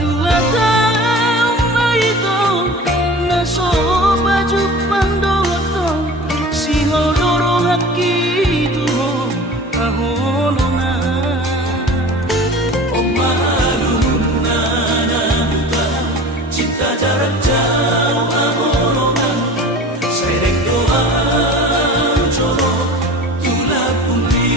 dua tahun itu naso baju pandoto si hodoro haki tuho ahonona omaluna nanuta cinta jarak jauh ahonona sereng doa joro tulak pungli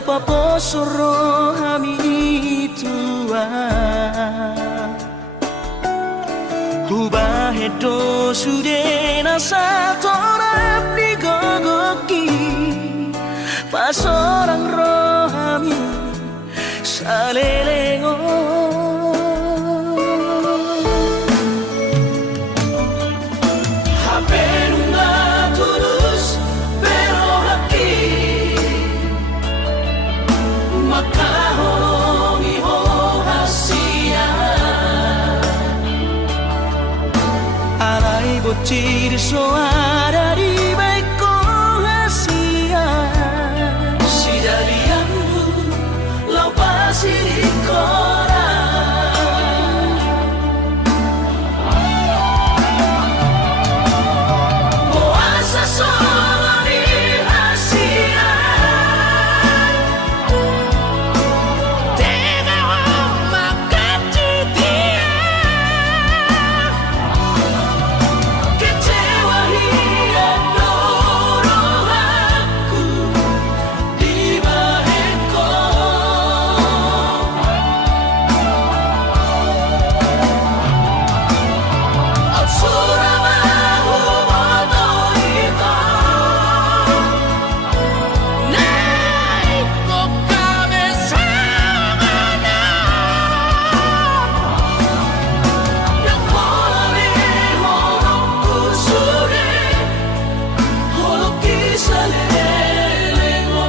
Paposoro hami tua Hubah hedo sudena satorap di gogoki Pas orang rohami salelengo Makaholomi ho hasia bocil soara di baik kohasia Si jadianmu lau pasir di koran Puasa solo di Asia Tega makan dia Kecewa hidup dorohanku di baheko Aksura mahu moto ito Naik ko kami sama na Yang molali holok kusuri Holok kisah lelengo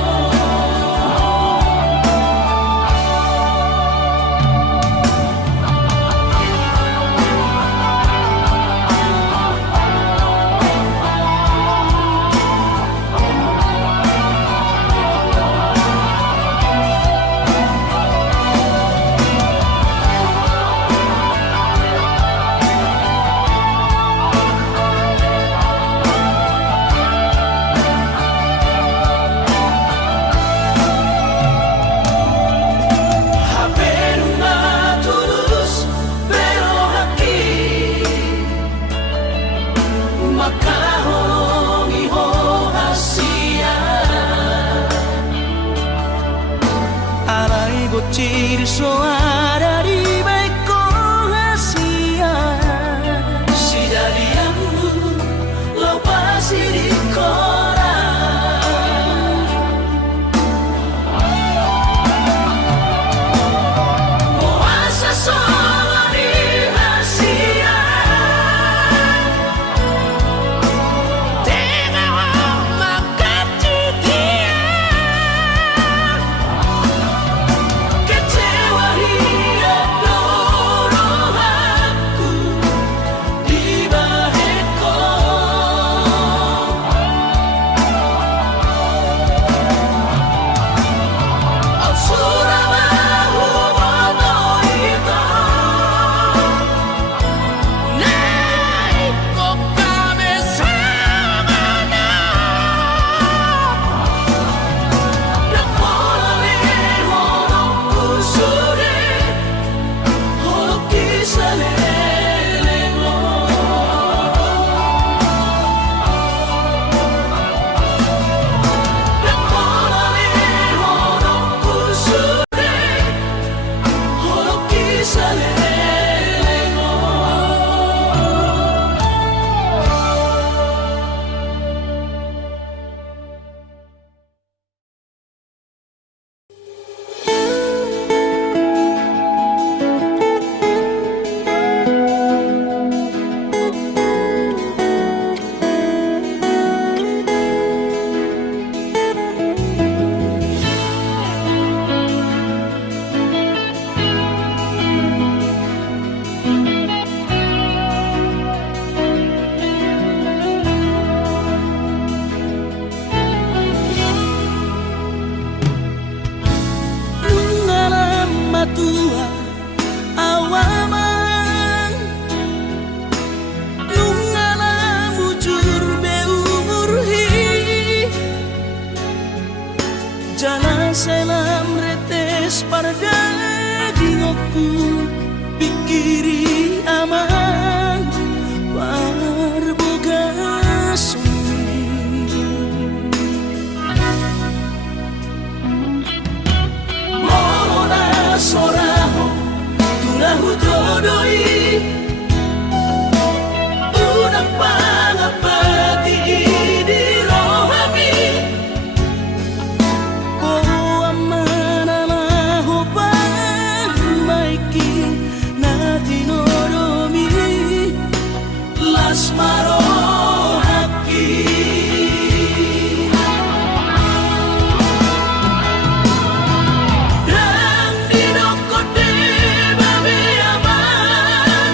Haperu na tulus pero haki Makahong iho hasia Alay bocil soara di baik kohasia Si jadianmu lau pasir di koran Puasa solo di Asia Tega makan dia Kecewa hidup dorohanku di baheko Aksura mahu moto ito Naik ko kami sama na Yang molali holok kusuri Holok kisah lelengo Yang molali holok kusuri Holok kisah lelengo Nung alam matua awaman Nung alam ujur beumurhi Jalan selam retes pada dingokku Pikiri aman Parboga sumi Mona soraho tulahu todoi Unang pangapati di rohami Oh amana laho pagmaiki na tinoromi Las marohaki Dan di dokote babe aman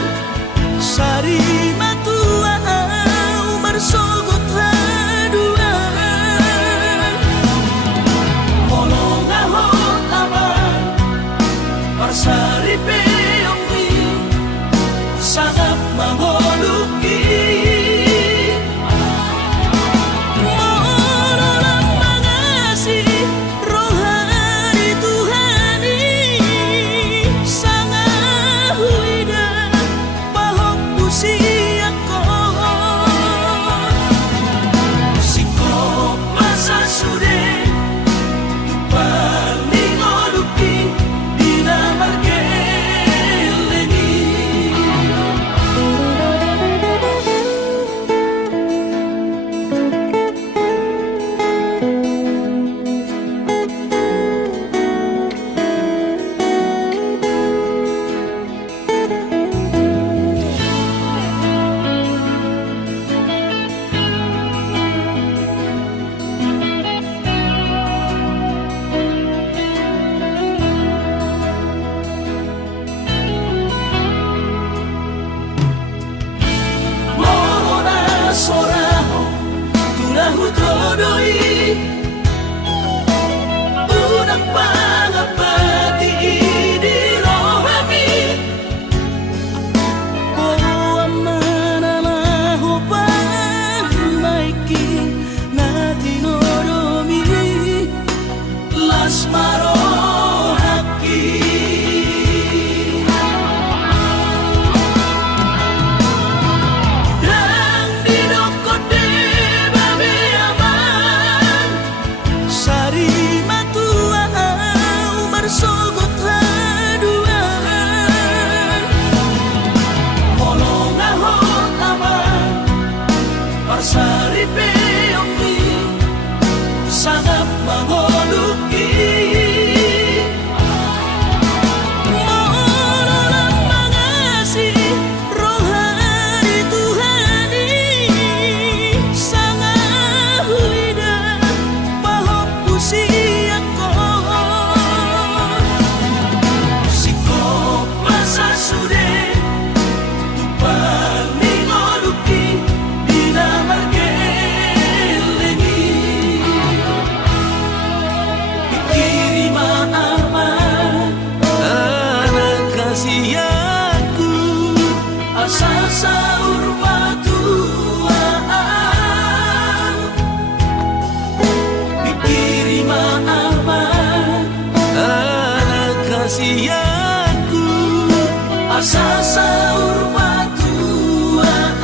kasihaku asa sahur batuan dikiri maaman anak kasihaku asa sahur batuan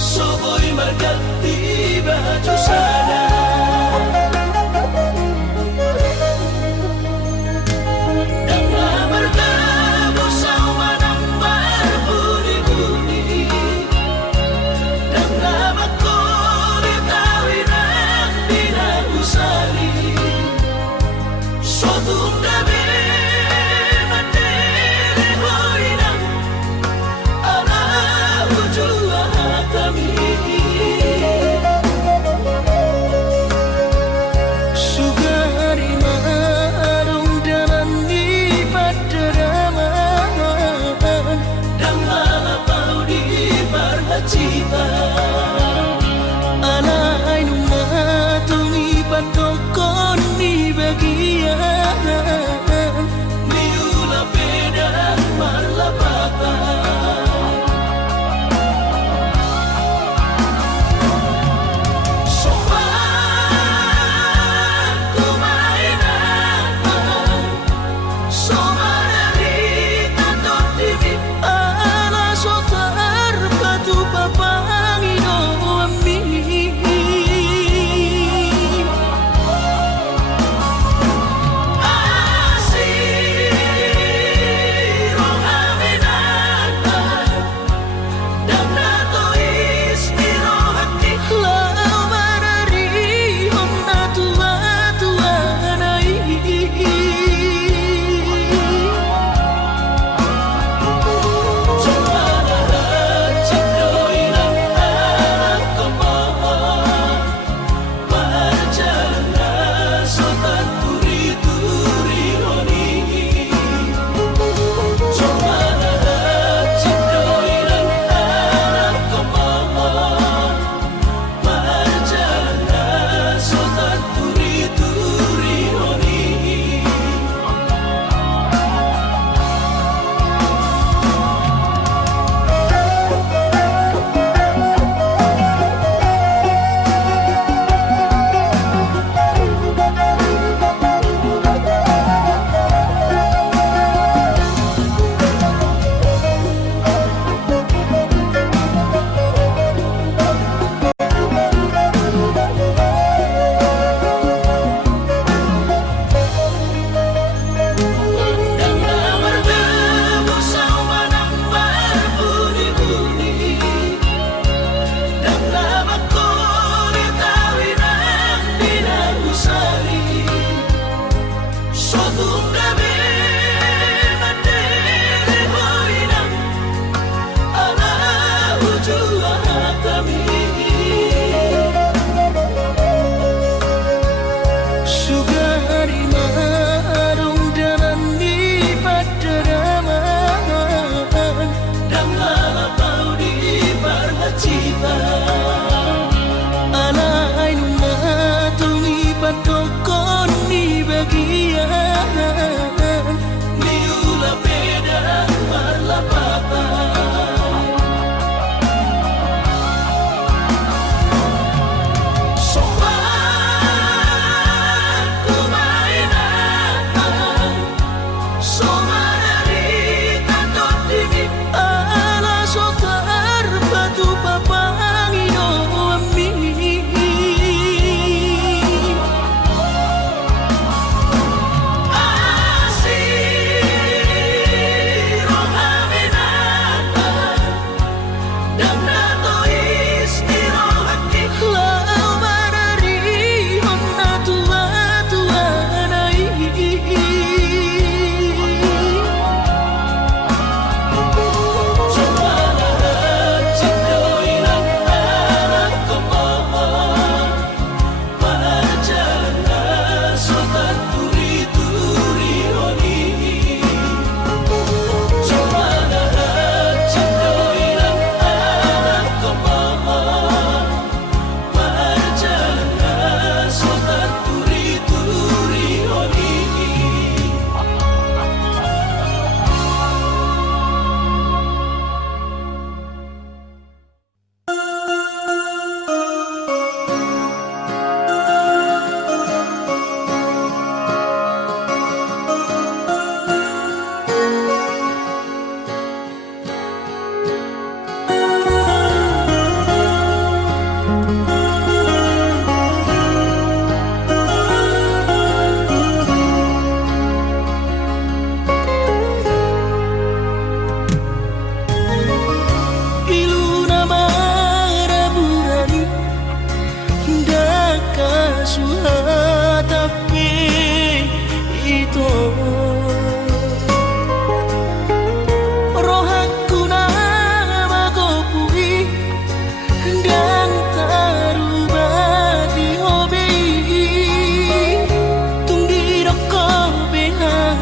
Soboy margati baju sana dengan bergabung sama nambar buni-buni dengan makuli tawinan binang usali sotung gabe mandiri hoinang ala ujua kami sugari marung dalam di padaraman dan malapau di barhacita alay nung matungi patokon ni bagian miula pedang malapatan ala sotar batu papangido ami lau marari onna tua nai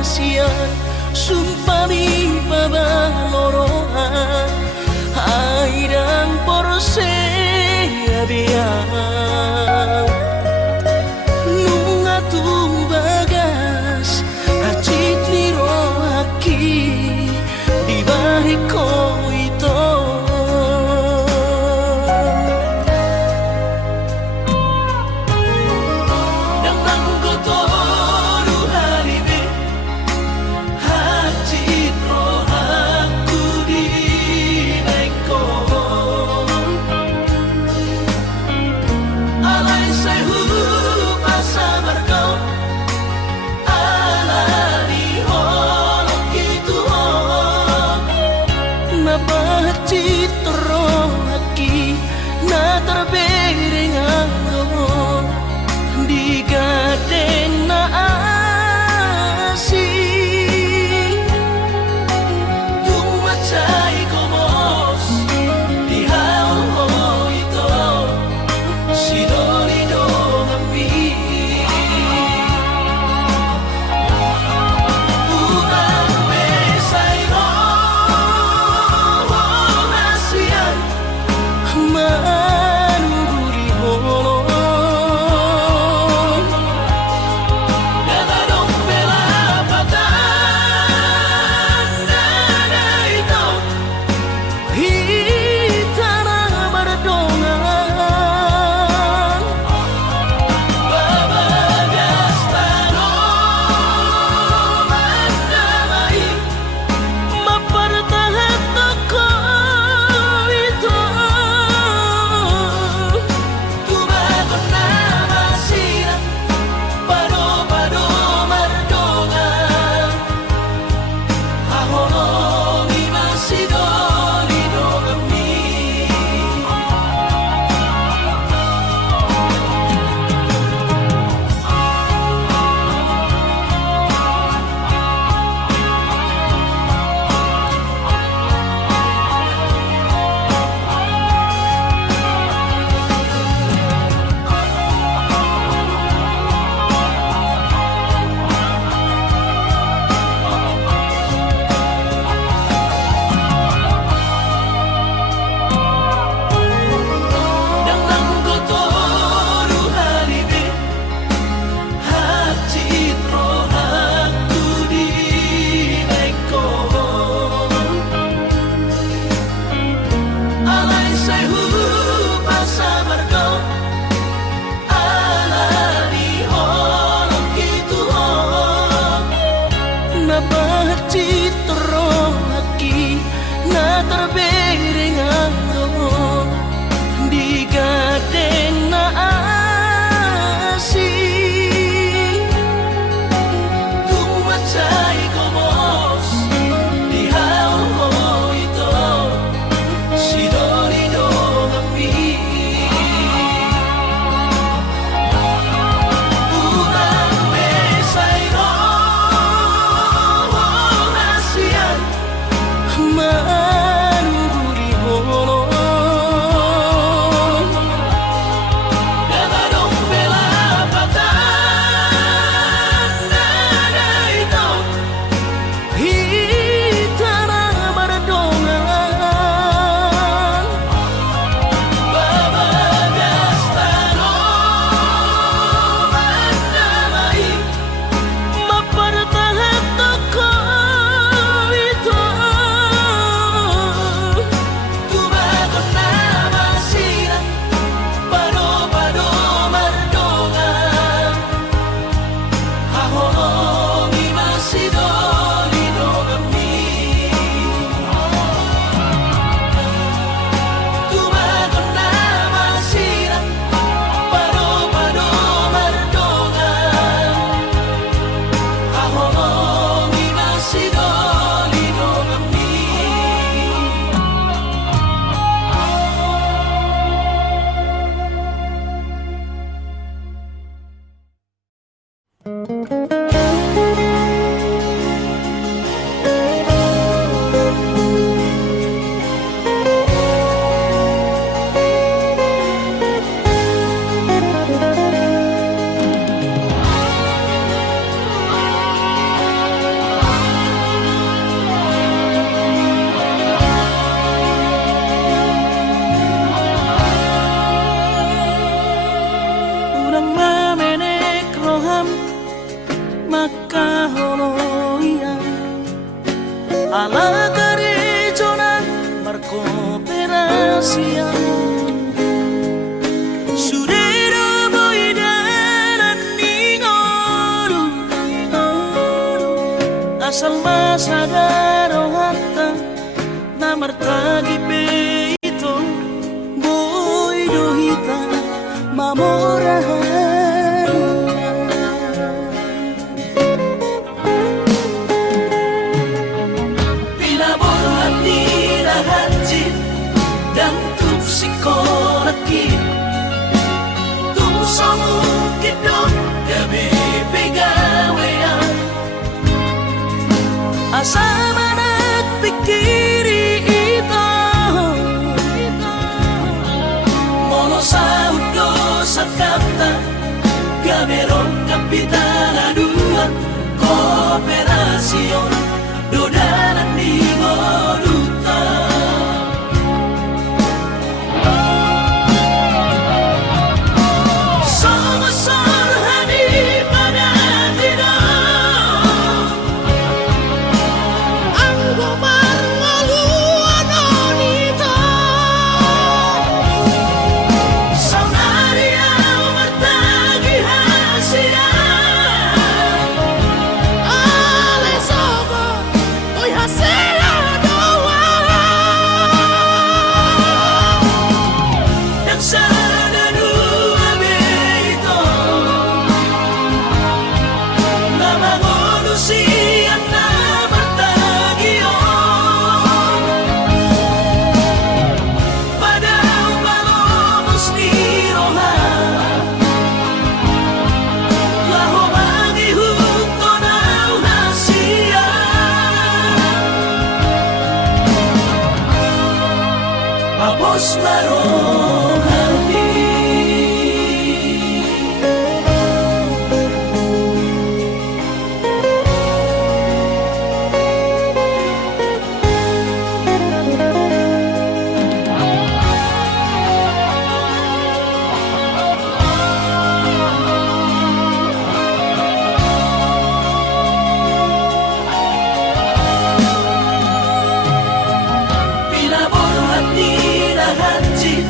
kasihan sumpah mi pabaloroan airang porse abiang nunga tu bagas acit niro aki di balik ko ito Nang manggoto ruhalibe Hati holoia ala garejona berkooperasi Surero boidaran ningoru asal masadaro hatta namartagi peito boidohita mamorahan Pinaborhan nila hajit dan tuk psikologit tuk somukit dong gabi pegawean asama nagpikiri ito mono sa udo sa kapta gaberong kapitana dua kooperasyon dodanan di moduta Somasor hani pada tidak ang gobarngaluan onito Saunaria martagi hasia alesogo oy hasela doa dan sana dua beito nama manusia na martagion pada malomos ni roha laho magihunto na hasia Papos marohani Pinaborhan nila hajit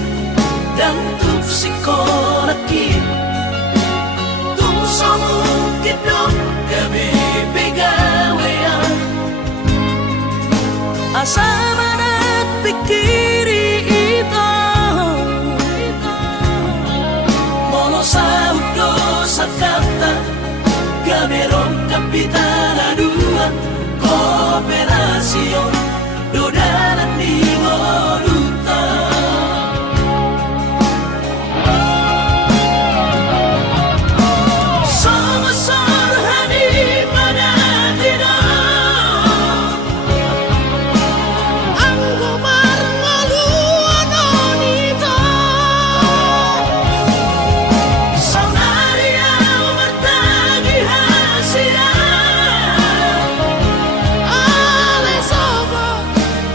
dan tuk psikologit tuk somukit dong gabi pegawean asama nagpikiri ito mono sa udo sa kapta gaberong kapitana dua kooperasyon dodanan di moduta Somasor hani pada tidak ang gobarngaluan onito Saunaria martagi hasia alesogo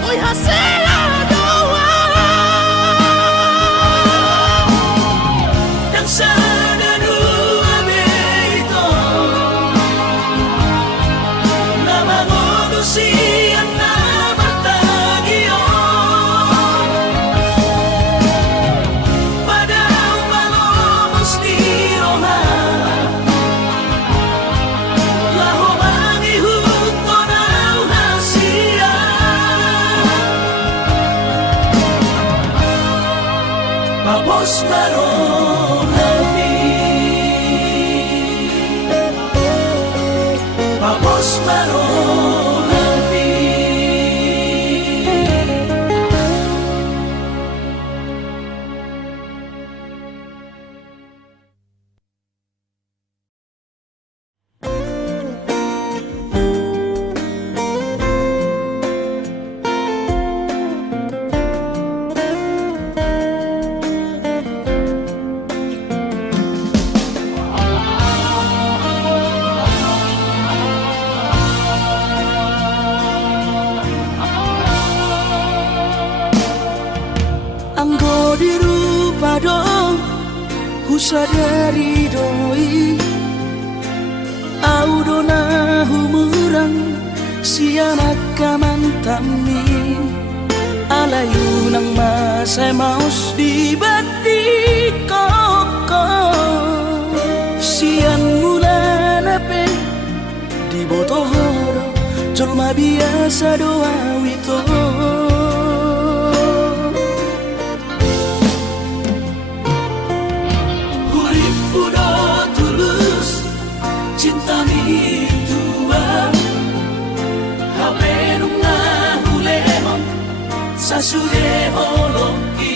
oy hasela doa dan sana dua beito nama manusia na martagion pada malomos ni roha laho magihunto na hasia Papos marohani Papos marohani Husadari doi Audona kami alayu nang masay maus di bati koko sian mula nape di botohoro colma biasa doa wito Urip udah tulus cinta mi tua hape nunga hulemon sasude holoki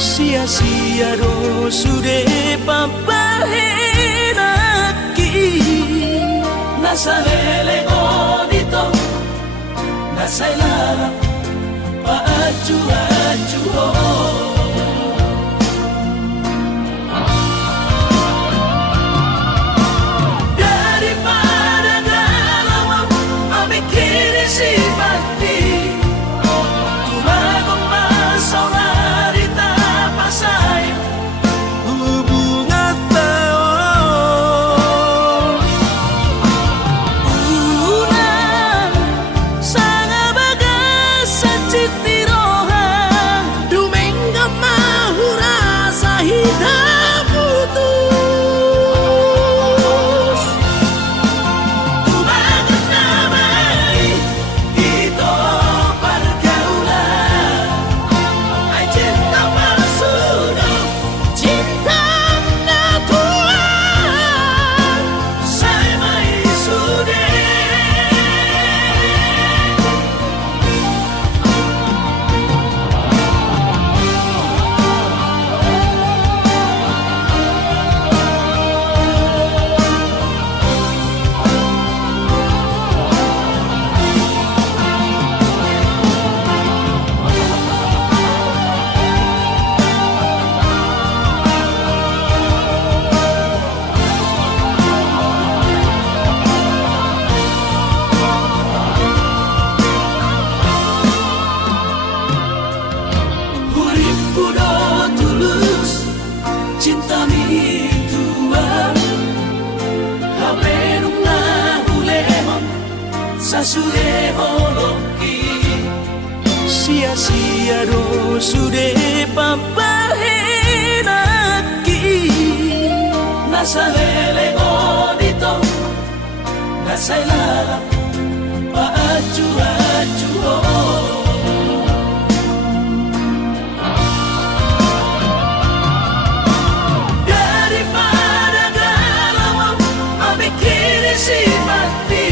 sia-sia do sude papahenaki nasa lele dito nasa ilala paaju-aju daripada galau memikiri si pati tumagong masaw narita pasay hubungan taon unang sanga bagas sa citiroha dumengga mahura sa hitam putus tumagat na may ito pergaulan ay cinta palsuno cinta natural say may sude Urip udah tulus cinta mi tua hape nunga hulemon sasude holoki sia-sia do sude papahenaki nasa lele dito nasa ilala paaju-aju daripada galau memikiri si mati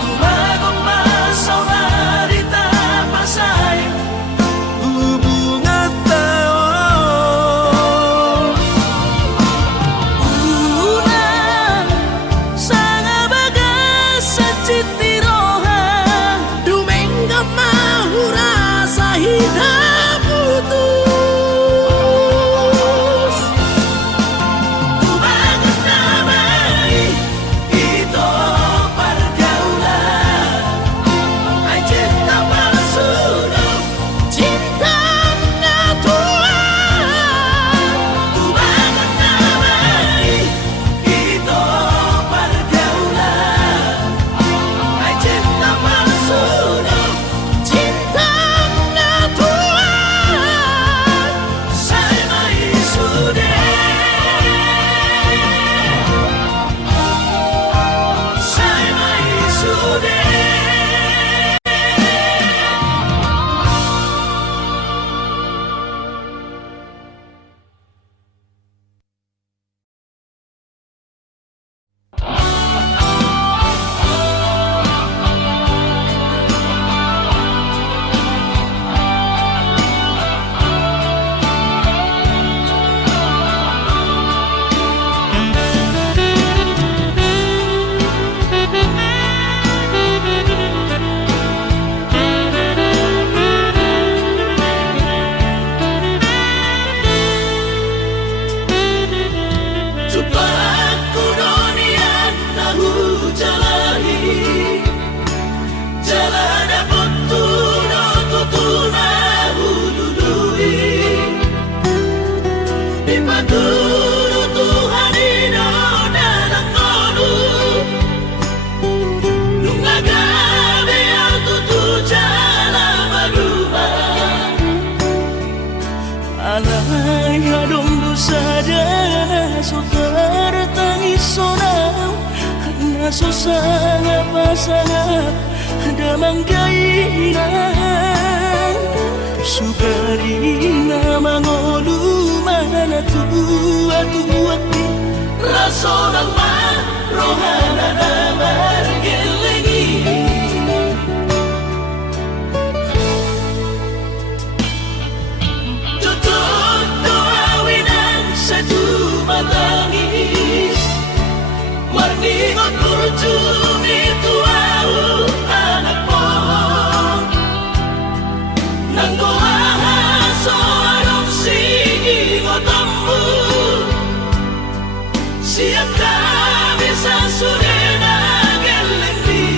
tumagong masaw narita pasay hubungan taon unang sanga bagas sa citiroha sosanga pasangap damang gainan sugarina mangolu mana tua-tua Raso ng marohana na margelengi Tutok doawinan sa tumatangis Warningot kurjumi tuau anak mo Nang goahaso anong singingot ammu Siap kami sa surena gelendi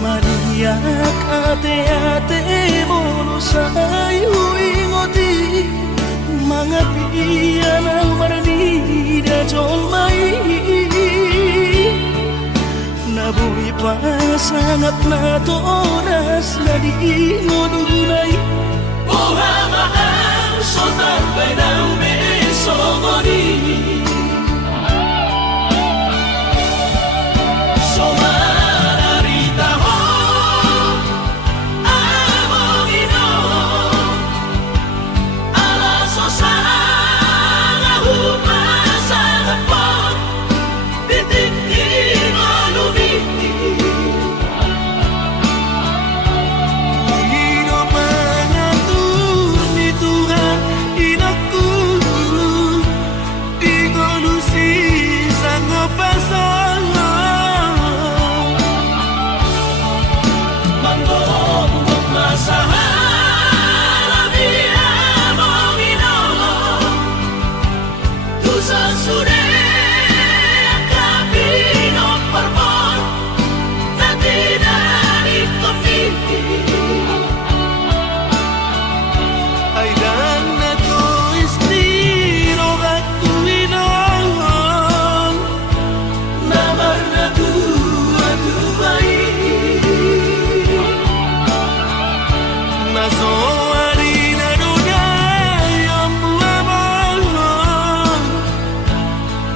Maniak ate-ate mono sayu ingoti Mga piyan ang maranida jolmai Nabuhi pa sangat na toras na di ngodunay Buhamahang sotar ng besomoni Somararita ho among ino Alaso sa humasan po Titik ino lumiti Ino mangatur ni Tuhan inaku Ingolusi sanggup pasang Manggong masahala among ino Tusa sude kapino parmon Na tinanip komiti Ay dan na to istiro aku inong Namar na dua-duai Naso harina dunay ang buwamon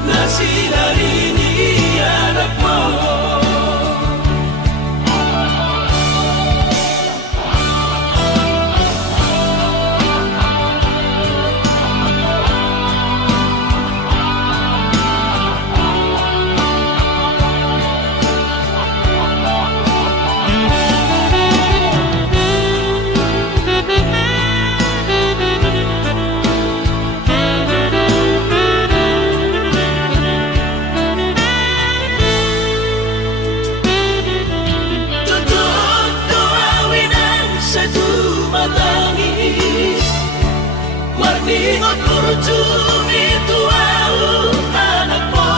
Na sila rin anak mo Tutok doawinan sa tumatangis Warningot kurjumi tuau anak mo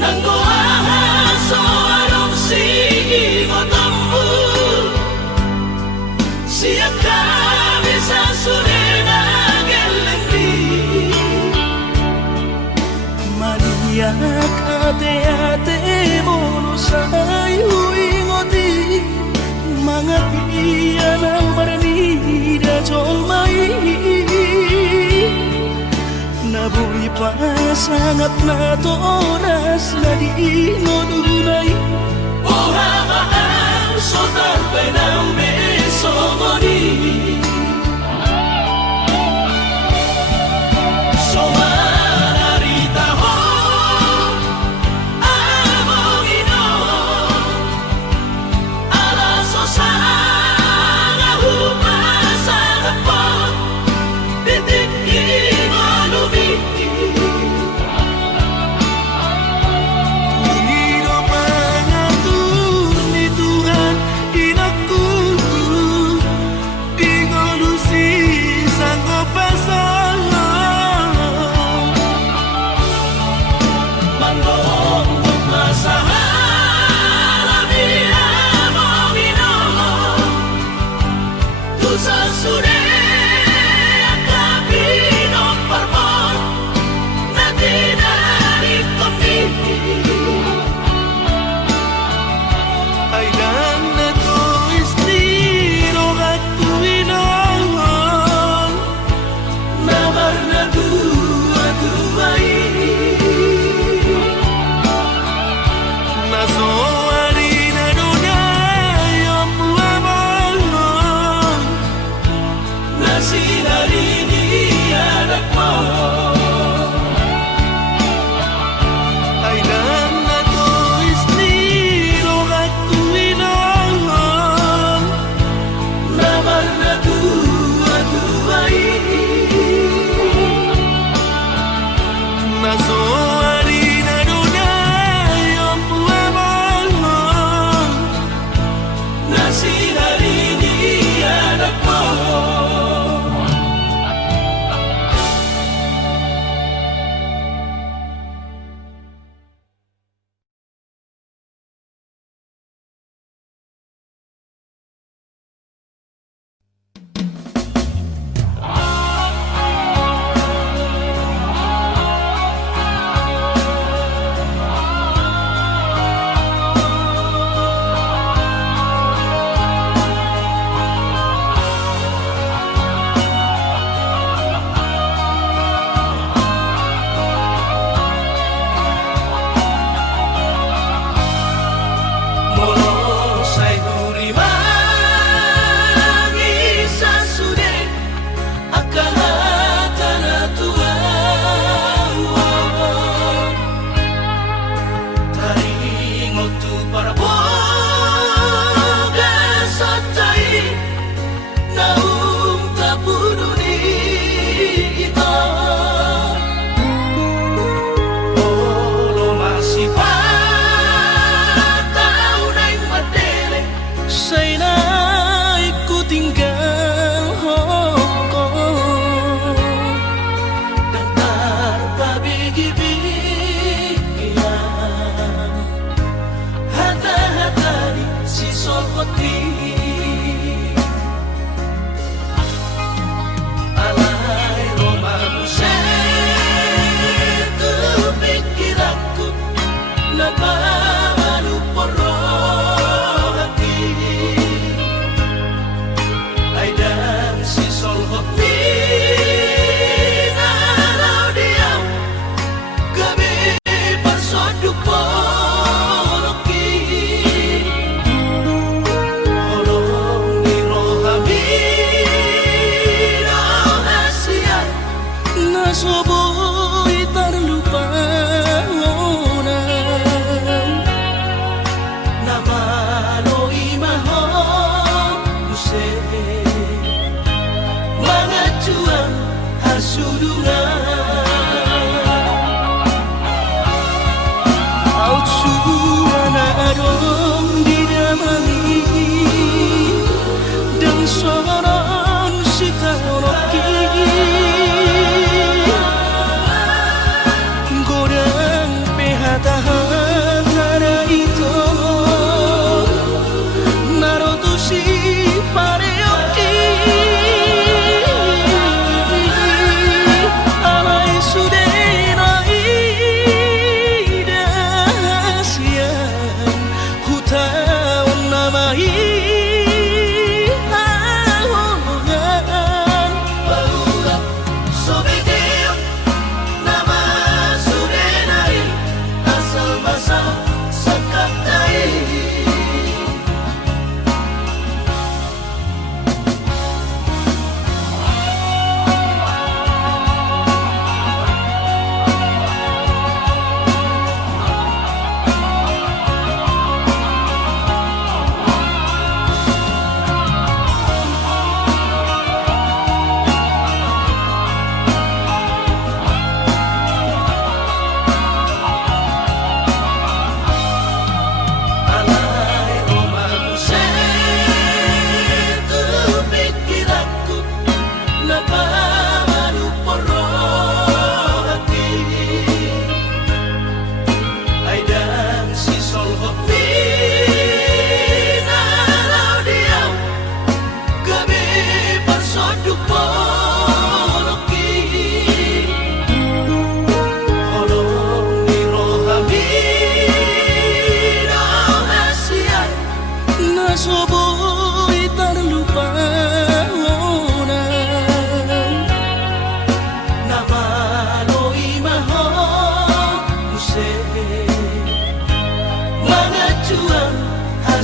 Nang goahaso anong singingot ammu Siap kami sa surena gelendi Maniak ate-ate mono sayu ingoti Mga piyan ang maranida jolmai Nabuhi pa sangat na toras na di ngodunay Buhamahang sotar ng besomoni Somararita ho among ino Alaso sa humasan po Titik ino lumiti Ino mangatur ni Tuhan inaku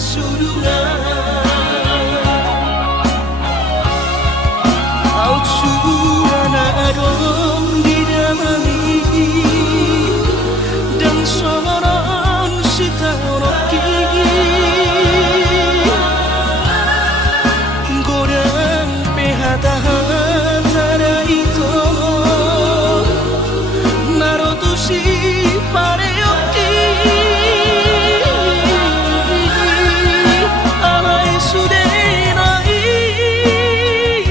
sudungan au surana adong di damani dan soron sitanoki gorang pehata-hata itu narotusi pareoki alai sudena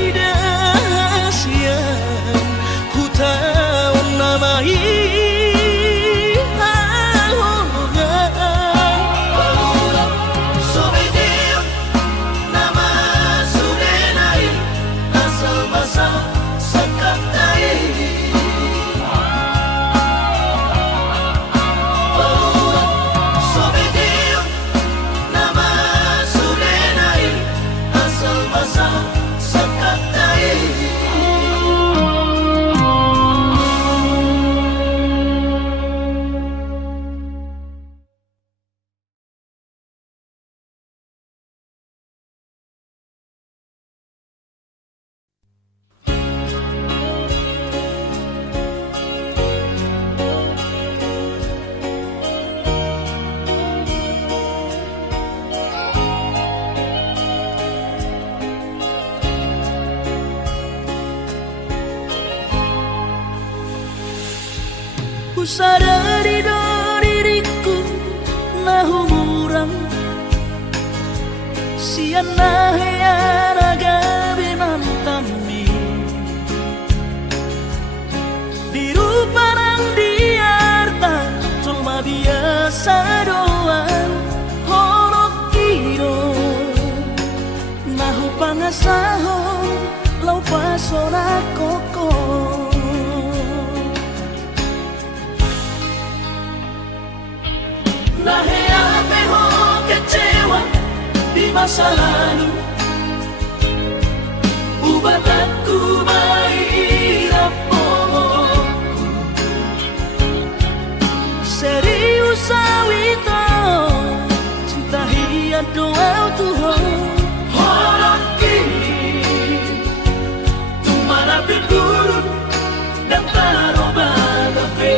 idasia hutaon namai ku sadari do diriku na humurang sian na heyara gabi nantami biru parang diarta cuma biasa doang horok kiro nahu pangasahon lau pasona koko Nahea ho kecewa di masa lalu ubatanku mahirap pomoku serius awito cinta hiat doa Tuhan horok kini tumara pegurun dan taroba kafe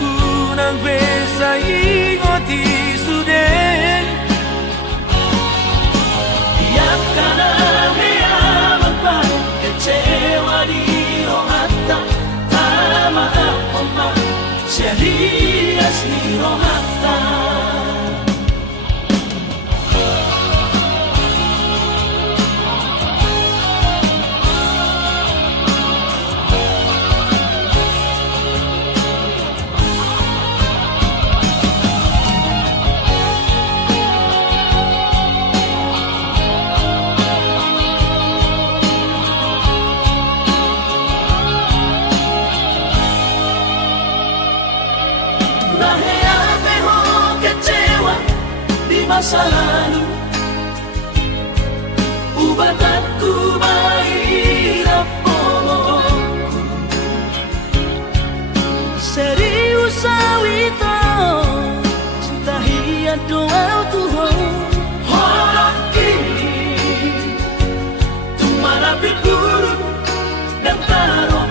unang besa ingoti sude tiap kana hea mapan kecewa di rohata tama apa serius di rohata masa lalu ubatanku mahirap pomoku serius awito cinta hiat doa Tuhan horok kini tumara pegurun dan taruh